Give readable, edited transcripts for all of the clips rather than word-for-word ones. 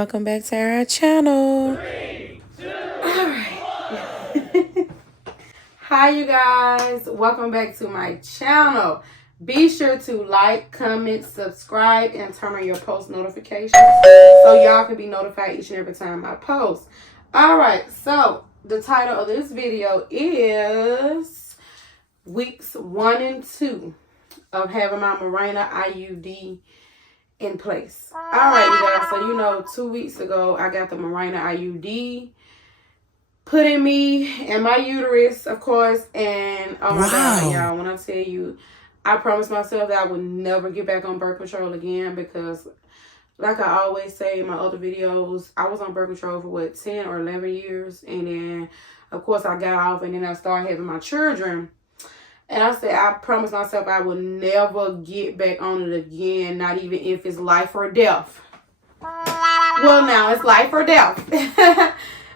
welcome back to our channel. 3, 2, Alright. Hi you guys, welcome back to my channel. Be sure to like, comment, subscribe, and turn on your post notifications so y'all can be notified each and every time I post. Alright, so the title of this video is weeks 1 and 2 of having my Mirena Iud in place. Alright you guys, so 2 weeks ago I got the Mirena Iud put in me and my uterus, of course, and oh my God, y'all, when I tell you, I promised myself that I would never get back on birth control again because, like I always say in my other videos, I was on birth control for 10 or 11 years, and then, of course, I got off, and then I started having my children, and I said, I promised myself I would never get back on it again, not even if it's life or death. Well, now it's life or death.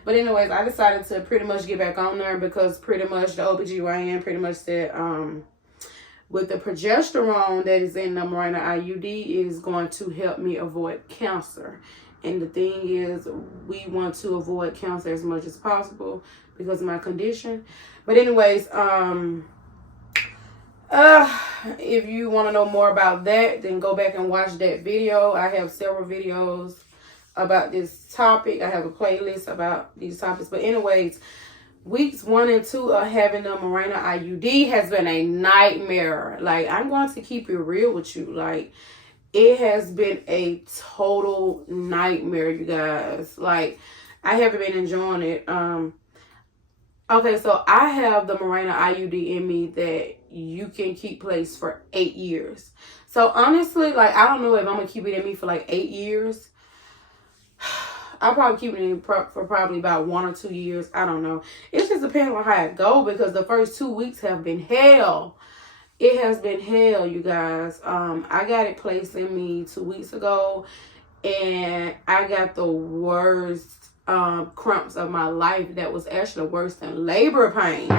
But anyways, I decided to pretty much get back on there because pretty much the OBGYN pretty much said with the progesterone that is in the Mirena Iud is going to help me avoid cancer. And the thing is, we want to avoid cancer as much as possible because of my condition. But anyways, if you want to know more about that, then go back and watch that video. I have several videos about this topic. I have a playlist about these topics. But anyways, weeks 1 and 2 of having the Mirena Iud has been a nightmare. Like, I'm going to keep it real with you. Like, it has been a total nightmare, you guys. Like, I haven't been enjoying it. Okay, so I have the Mirena Iud in me that you can keep placed for 8 years. So honestly, like, I don't know if I'm gonna keep it in me for like 8 years. I'll probably keep it in for probably about 1 or 2 years. I don't know. It just depends on how it go because the first 2 weeks have been hell. It has been hell, you guys. I got it placed in me 2 weeks ago, and I got the worst cramps of my life. That was actually worse than labor pains.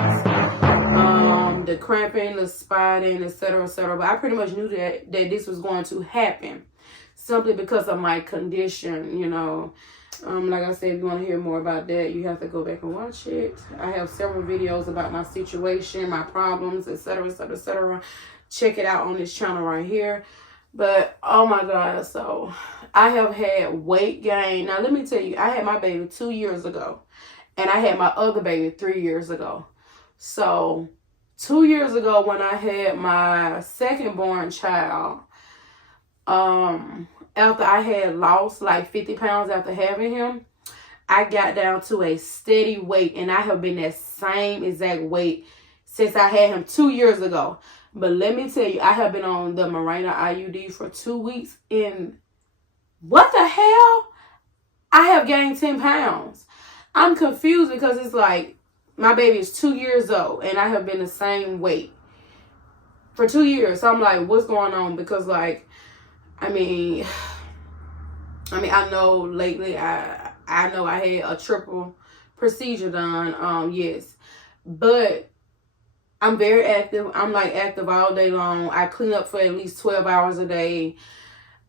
The cramping, the spotting, etc., etc. But I pretty much knew that this was going to happen simply because of my condition, Like I said, if you want to hear more about that, you have to go back and watch it. I have several videos about my situation, my problems, etc., etc., etc. Check it out on this channel right here. But, oh my God, so I have had weight gain. Now, let me tell you, I had my baby 2 years ago, and I had my other baby 3 years ago. So, 2 years ago when I had my second born child, after I had lost like 50 pounds after having him, I got down to a steady weight, and I have been that same exact weight since I had him 2 years ago. But let me tell you, I have been on the Mirena Iud for 2 weeks, and what the hell? I have gained 10 pounds. I'm confused because it's like my baby is 2 years old, and I have been the same weight for 2 years. So I'm like, what's going on? Because like, I mean, I know lately I know I had a triple procedure done, yes. But I'm very active. I'm like active all day long. I clean up for at least 12 hours a day.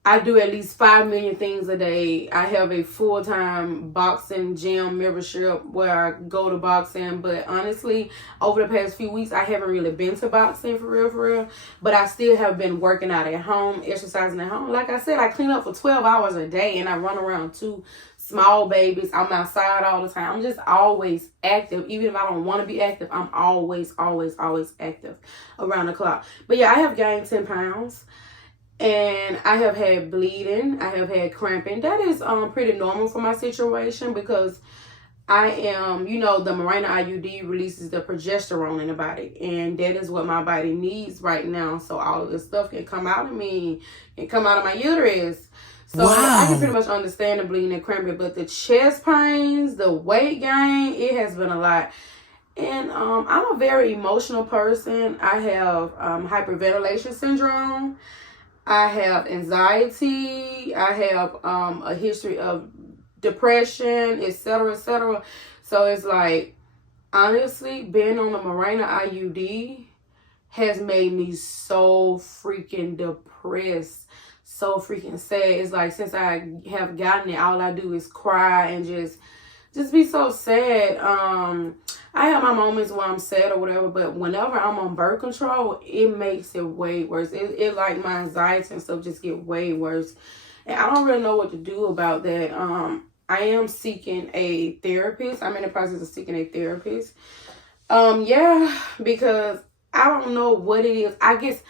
I do at least 5 million things a day. I have a full-time boxing gym membership where I go to boxing. But honestly, over the past few weeks, I haven't really been to boxing for real. But I still have been working out at home, exercising at home. Like I said, I clean up for 12 hours a day, and I run around 2 small babies. I'm outside all the time. I'm just always active. Even if I don't want to be active, I'm always active around the clock. But yeah, I have gained 10 pounds. And I have had bleeding. I have had cramping. That is pretty normal for my situation because I am, the Mirena Iud releases the progesterone in the body. And that is what my body needs right now. So all of this stuff can come out of me and come out of my uterus. So wow. I can pretty much understand the bleeding and cramping. But the chest pains, the weight gain, it has been a lot. And I'm a very emotional person. I have hyperventilation syndrome. I have anxiety. I have a history of depression, etc., etc. So it's like, honestly, being on the Mirena Iud has made me so freaking depressed. so freaking sad. It's like since I have gotten it, all I do is cry and just be so sad. I have my moments where I'm sad or whatever, but whenever I'm on birth control, it makes it way worse. It like my anxiety and stuff just get way worse. And I don't really know what to do about that. I am seeking a therapist. I'm in the process of seeking a therapist. Yeah, because I don't know what it is. I guess,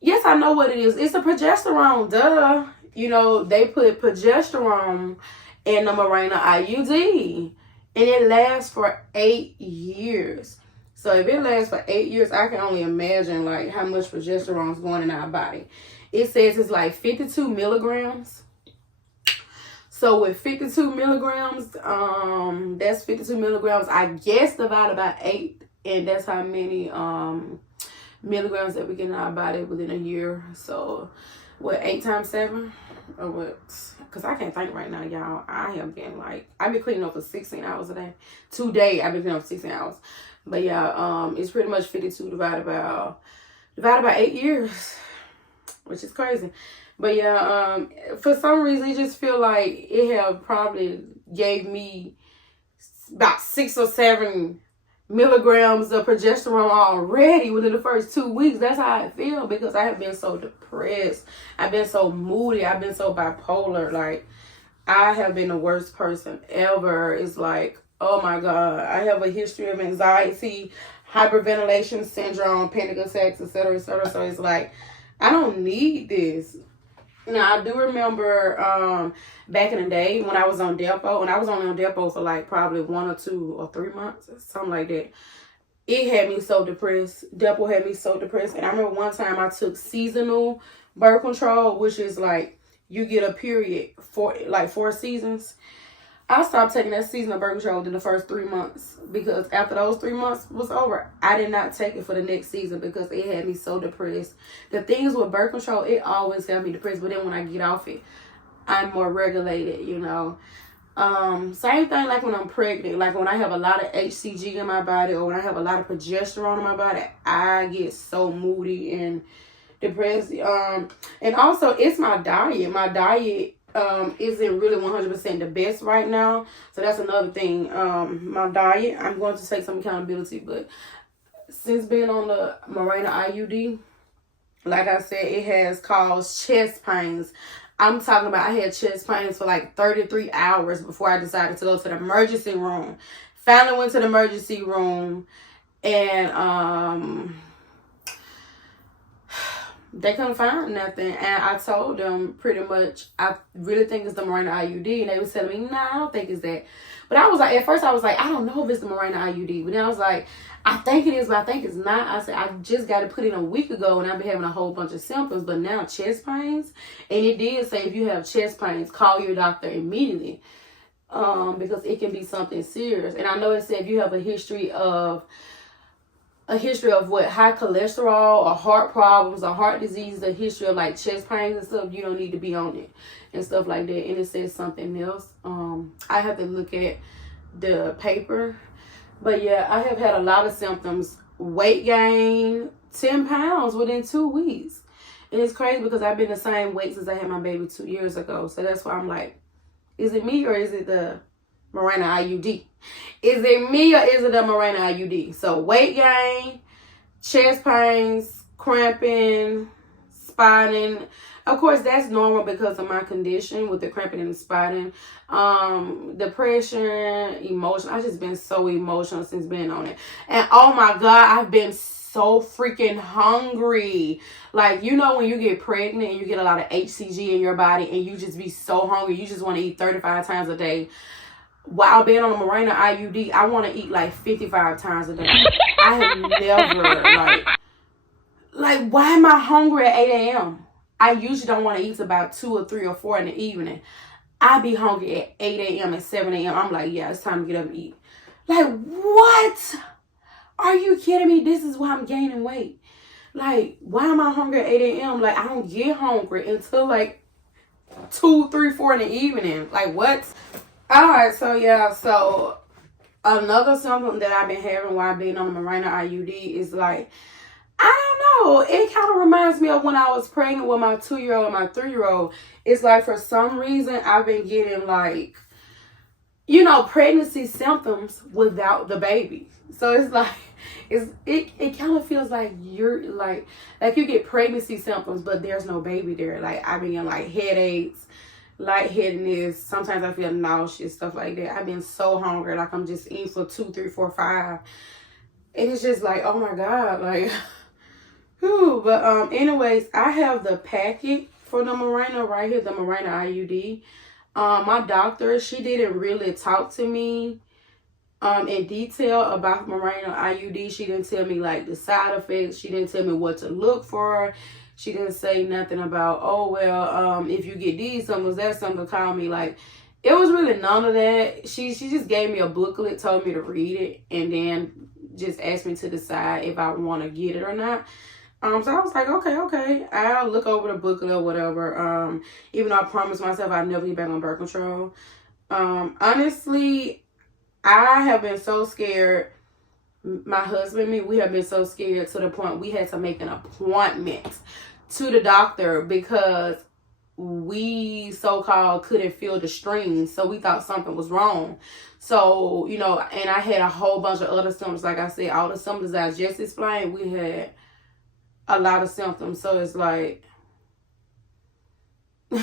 yes, I know what it is. It's a progesterone, duh. You know, they put progesterone in the Mirena Iud. And it lasts for 8 years. So if it lasts for 8 years, I can only imagine like how much progesterone is going in our body. It says it's like 52 milligrams. So with 52 milligrams, that's 52 milligrams, I guess, divided by 8. And that's how many milligrams that we get in our body within a year. So what, 8 times 7? Or what? Because I can't think right now, y'all. I have been like, I've been cleaning up for 16 hours a day. Today, I've been cleaning up for 16 hours. But yeah, it's pretty much 52 divided by 8 years, which is crazy. But yeah, for some reason, I just feel like it have probably gave me about 6 or 7 milligrams of progesterone already within the first 2 weeks. That's how I feel, because I have been so depressed. I've been so moody. I've been so bipolar. Like, I have been the worst person ever. It's like, oh my God. I have a history of anxiety, hyperventilation syndrome, panic attacks, etc., etc. So it's like, I don't need this. Now, I do remember back in the day when I was on Depo, and I was only on Depo for like probably 1 or 2 or 3 months, something like that. It had me so depressed. Depo had me so depressed. And I remember one time I took seasonal birth control, which is like you get a period for like 4 seasons. I stopped taking that seasonal birth control in the first 3 months, because after those 3 months was over, I did not take it for the next season because it had me so depressed. The things with birth control, it always got me depressed, but then when I get off it, I'm more regulated, you know. Same thing like when I'm pregnant, like when I have a lot of HCG in my body or when I have a lot of progesterone in my body, I get so moody and depressed. And also it's my diet. My diet isn't really 100% the best right now. So that's another thing. My diet, I'm going to take some accountability, but since being on the Mirena Iud, like I said, it has caused chest pains. I'm talking about I had chest pains for like 33 hours before I decided to go to the emergency room. Finally went to the emergency room, and they couldn't find nothing. And I told them pretty much, I really think it's the Mirena Iud. And they was telling me, nah, I don't think it's that. But I was like, at first I was like, I don't know if it's the Mirena Iud. But then I was like, I think it is, but I think it's not. I said, I just got to put it in a week ago and I've been having a whole bunch of symptoms. But now chest pains. And it did say if you have chest pains, call your doctor immediately. Because it can be something serious. And I know it said if you have a history of what, high cholesterol or heart problems or heart disease, a history of like chest pains and stuff, you don't need to be on it and stuff like that. And it says something else. I have to look at the paper. But yeah, I have had a lot of symptoms. Weight gain, 10 pounds within 2 weeks. And it's crazy because I've been the same weight since I had my baby 2 years ago. So that's why I'm like, is it me or is it the Mirena Iud? Is it me or is it the Mirena Iud? So weight gain, chest pains, cramping, spotting. Of course, that's normal because of my condition with the cramping and the spotting. Depression, emotion. I've just been so emotional since being on it. And oh my God, I've been so freaking hungry. Like, you know, when you get pregnant and you get a lot of HCG in your body and you just be so hungry, you just want to eat 35 times a day. While being on the Mirena Iud, I want to eat like 55 times a day. I have never, like, why am I hungry at 8 a.m.? I usually don't want to eat about 2 or 3 or 4 in the evening. I be hungry at 8 a.m. and 7 a.m. I'm like, yeah, it's time to get up and eat. Like, what? Are you kidding me? This is why I'm gaining weight. Like, why am I hungry at 8 a.m.? Like, I don't get hungry until like 2, 3, 4 in the evening. Like, what? Alright, so yeah, so another symptom that I've been having while being on the Mirena Iud is like, I don't know. It kind of reminds me of when I was pregnant with my 2-year-old and my 3-year-old. It's like for some reason I've been getting like, you know, pregnancy symptoms without the baby. So it's like, it kind of feels like you're like you get pregnancy symptoms, but there's no baby there. Like I've been getting like headaches, lightheadedness. Sometimes I feel nauseous, stuff like that. I've been so hungry, like I'm just eating for 2, 3, 4, 5. And it's just like, oh my God, like, whew. But anyways, I have the packet for the Mirena right here, the Mirena Iud. My doctor, she didn't really talk to me in detail about Mirena Iud. She didn't tell me like the side effects. She didn't tell me what to look for. She didn't say nothing about, oh well, if you get these symptoms, that's something to call me. Like, it was really none of that. She just gave me a booklet, told me to read it, and then just asked me to decide if I want to get it or not. So I was like, okay, I'll look over the booklet or whatever. Even though I promised myself I'd never get back on birth control. Honestly, I have been so scared. My husband and me, we have been so scared to the point we had to make an appointment to the doctor because we so-called couldn't feel the strings. So we thought something was wrong. So, you know, and I had a whole bunch of other symptoms. Like I said, all the symptoms I just explained, we had a lot of symptoms. So it's like, we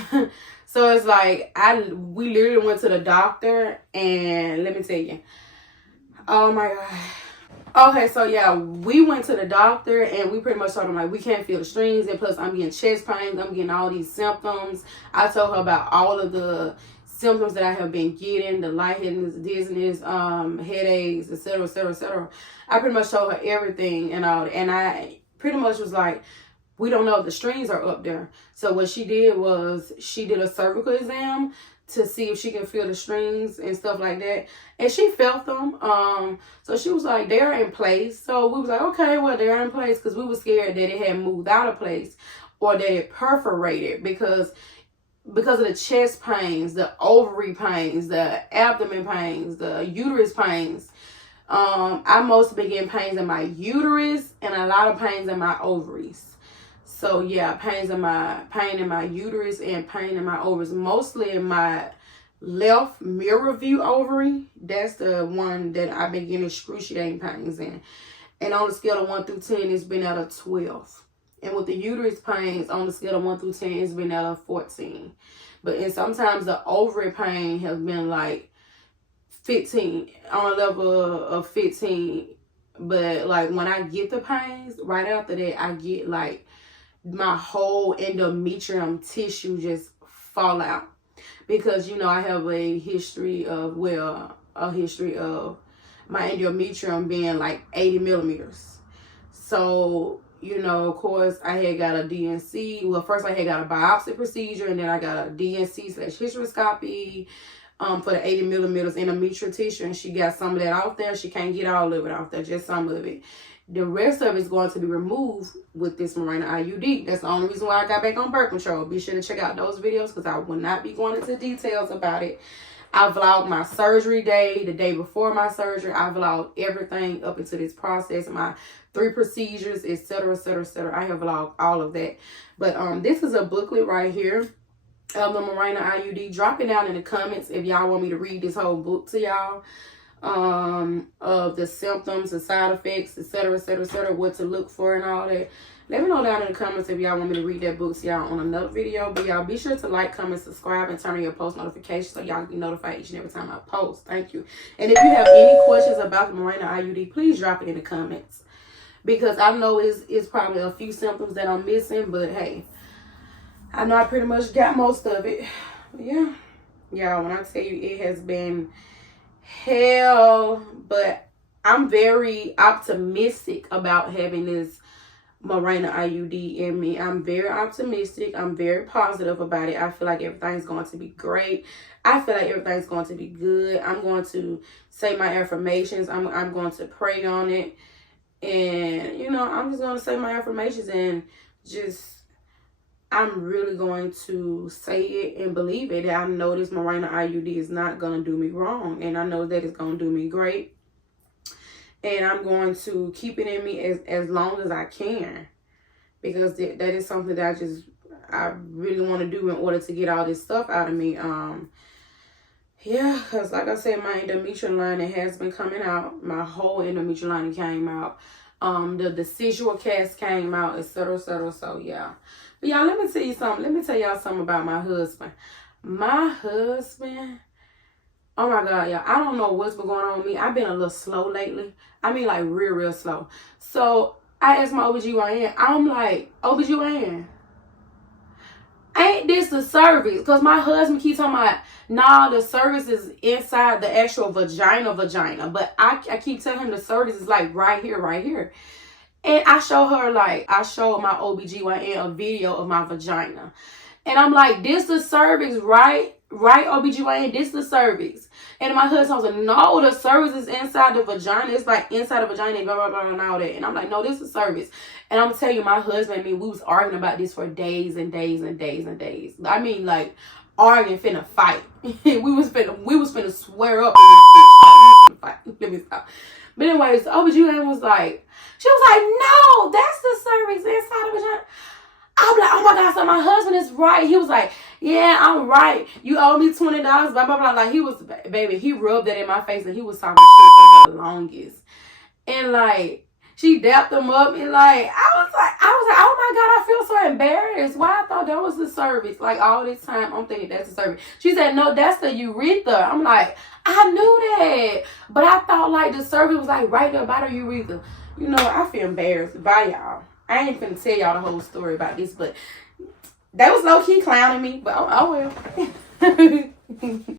literally went to the doctor, and let me tell you, oh my God. Okay, so yeah, we went to the doctor and we pretty much told him like, we can't feel the strings, and plus I'm getting chest pains, I'm getting all these symptoms. I told her about all of the symptoms that I have been getting, the lightheadedness, dizziness, headaches, etc., etc., etc. I pretty much told her everything and all, and I pretty much was like, we don't know if the strings are up there. So what she did was she did a cervical exam to see if she can feel the strings and stuff like that. And she felt them. So she was like, they're in place. So we was like, okay, well, they're in place, because we were scared that it had moved out of place or that it perforated because of the chest pains, the ovary pains, the abdomen pains, the uterus pains. I mostly been getting pains in my uterus and a lot of pains in my ovaries. So yeah, pain in my uterus and pain in my ovaries, mostly in my left mirror view ovary. That's the one that I've been getting excruciating pains in. And on the scale of 1 through 10, it's been at a 12. And with the uterus pains, on the scale of 1 through 10, it's been at a 14. And sometimes the ovary pain has been like 15, on a level of 15. But like when I get the pains, right after that, I get like my whole endometrium tissue just fall out, because you know I have a history of my endometrium being like 80 millimeters. So you know, of course, I had got a DNC. Well, first I had got a biopsy procedure, and then I got a DNC/hysteroscopy for the 80 millimeters endometrial tissue, and she got some of that off there. She can't get all of it off there, just some of it. The rest of it is going to be removed with this Mirena Iud. That's the only reason why I got back on birth control. Be sure to check out those videos, because I will not be going into details about it. I vlogged my surgery day, the day before my surgery. I vlogged everything up into this process, my 3 procedures, etc., etc., etc. I have vlogged all of that. But this is a booklet right here of the Mirena Iud. Drop it down in the comments if y'all want me to read this whole book to y'all. Of the symptoms, the side effects, etc., etc., etc., what to look for and all that. Let me know down in the comments if y'all want me to read that book to y'all on another video. But y'all be sure to like, comment, subscribe, and turn on your post notifications so y'all can be notified each and every time I post. Thank you. And if you have any questions about the Mirena Iud, please drop it in the comments, because I know it's probably a few symptoms that I'm missing, but hey, I know I pretty much got most of it. But yeah, y'all, when I tell you it has been hell, but I'm very optimistic about having this Mirena Iud in me. I'm very optimistic. I'm very positive about it. I feel like everything's going to be great. I feel like everything's going to be good. I'm going to say my affirmations. I'm going to pray on it, and you know, I'm just going to say my affirmations, and I'm really going to say it and believe it. I know this Mirena Iud is not going to do me wrong, and I know that it's going to do me great. And I'm going to keep it in me as long as I can. because that is something that I really want to do in order to get all this stuff out of me. Yeah, because like I said, my endometrial lining has been coming out. My whole endometrial lining came out. The decidual cast came out, etc., etc. So, yeah. But, y'all, let me tell you something. Let me tell y'all something about my husband. My husband, oh, my God, y'all. I don't know what's been going on with me. I've been a little slow lately. I mean, like, real slow. So, I asked my OBGYN. I'm like, OBGYN, ain't this the cervix? Because my husband keeps talking about, nah, the cervix is inside the actual vagina. But I keep telling him the cervix is like right here. And I showed my OBGYN a video of my vagina. And I'm like, this the cervix, right? Right, OBGYN, this the cervix. And my husband was like, no, the cervix is inside the vagina. It's like inside the vagina, blah, blah, blah, and all that. And I'm like, no, this is cervix. And I'm telling you, my husband and me, we was arguing about this for days and days and days and days. I mean, like, arguing, finna fight. we was finna swear up in this bitch. Like, we was finna fight. Let me stop. But anyways, the OBGYN was like, she was like, no, that's the cervix inside the vagina. I'm like, oh my God, so my husband is right. He was like, yeah, I'm right. You owe me $20, blah, blah, blah. Like, he was, baby, he rubbed that in my face and he was talking shit for the longest. And like, she dapped him up and like, I was like, oh my God, I feel so embarrassed. Why I thought that was the cervix. Like, all this time, I'm thinking that's the cervix. She said, no, that's the urethra. I'm like, I knew that. But I thought like the cervix was like right there by the urethra. You know, I feel embarrassed. Bye, y'all. I ain't finna tell y'all the whole story about this, but that was low-key clowning me, but oh well.